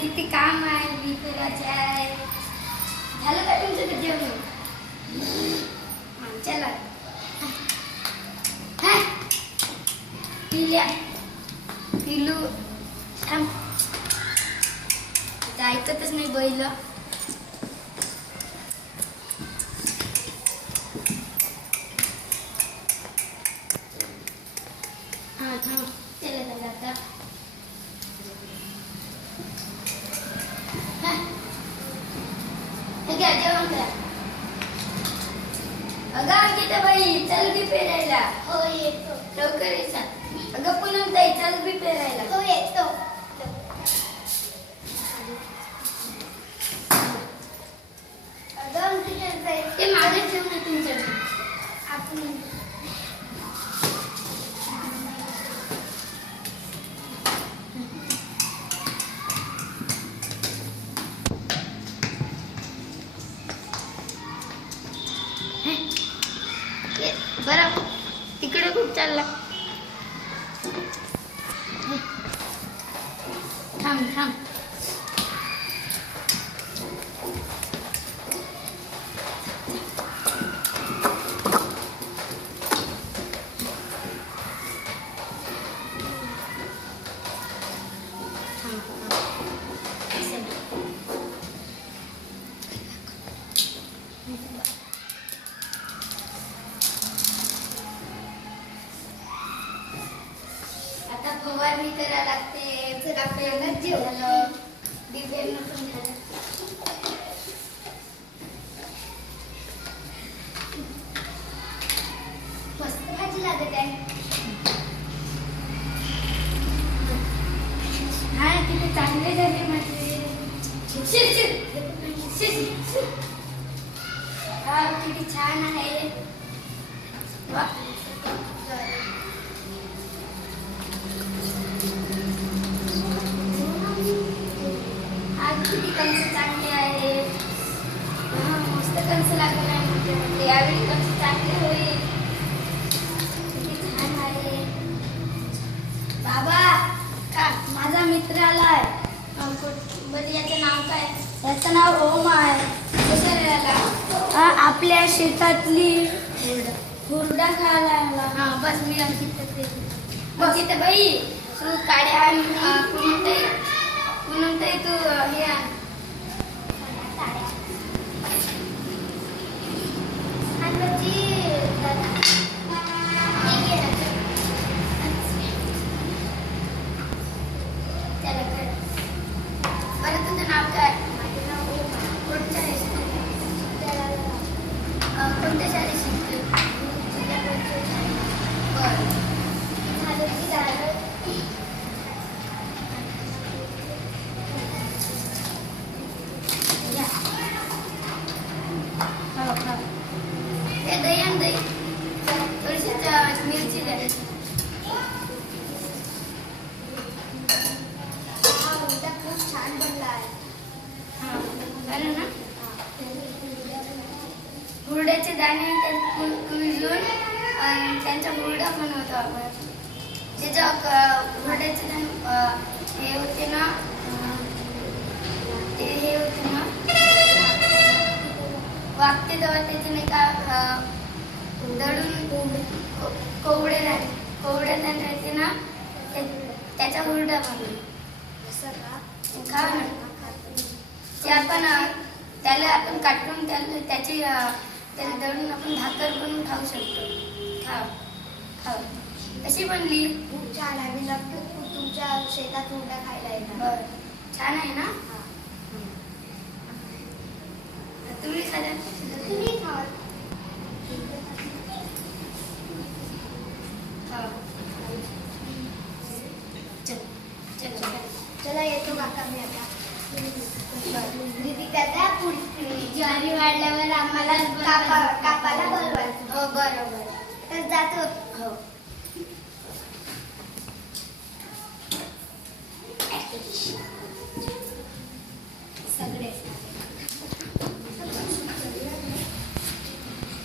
किती काम आहे विपुराचे आहे. झालं का तुमचं जेवण? चला. पिल्या. पिलू थांब. जायचं ऐकतच नाही बैल हा थांब चला चला आता हा. हे घ्या जेवण करा. अगं अंकिता बाई चल बी पेरायला हो येतो. लवकर ये अगं पुनम ताई चल बी पेरायला हो येतो. अगं अंकिता ताई, ते मागे ठेव ना तुमच्या आपण बरं तिकडे खूप चालला. थांब थांब थांब, आता फवारणी लागते चला, पहिल्यांदाच जेवू. डिझाईन पण झालं मस्त भाजी लागत आहे. हा तिथे चांगले झाले माझे. हा किती छान आहे. वा. हा किती कंस चांगले आहे हा मस्त कंस लागले म्हणजे यावेळी कंस चांगले होईल. किती छान आहे. बाबा का माझा मित्र आलाय. बरं याचं नाव काय? याचं नाव ओम आहे. आपल्या शेतातली हुरडा खायला. आला हा बस मी इथे बाई. तू काड्या पुनमताई पुनमताई तू अं, हे आण आणि भाजी दादा ठीक आहे ना. त्याला कर. बरं तुझं नाव काय माझं नाव ओम आहे. कोणत्या शाळेत? त्याला अं, कोणत्या शाळेत शिकते जिल्हा परिषद शाळेत. बरं झालं की झालं. या. हो, हो. हे दही आण दही. थोडीशी च- मिरची द्या. हा हुरडा खूप छान बनला आहे हा, झालं ना? हुरड्याचे दाणे त्यात कुजून आणि त्यांचा हुरडा बनवतो आपण त्याच्या क- दाणे हे होते ना ते हे होते ना वागते तेव्हा त्याचे नाही का दळून को- कोवडे राहते कोवडे दाणे राहते ना त्याचा मुरडा बनवतो खा ते आपण त्याला आपण काटून त्याला त्याची त्याला दळून आपण भाकर बनवून खाऊ शकतो. खाव खाव. कशी बनली? खूप छान आहे. मी नक्की तुमच्या शेतात हुरडा खायला येणार. बर. छान आहे ना. तुम्ही खाल्या तुम्ही खा खाव चल चल चल. चला येतो काका मी आता दीदी दादा पुढची ज्वारी वाढल्यावर आम्हाला कापा कापाला बोलवायचं हो बरं बरं तर जातो. हो.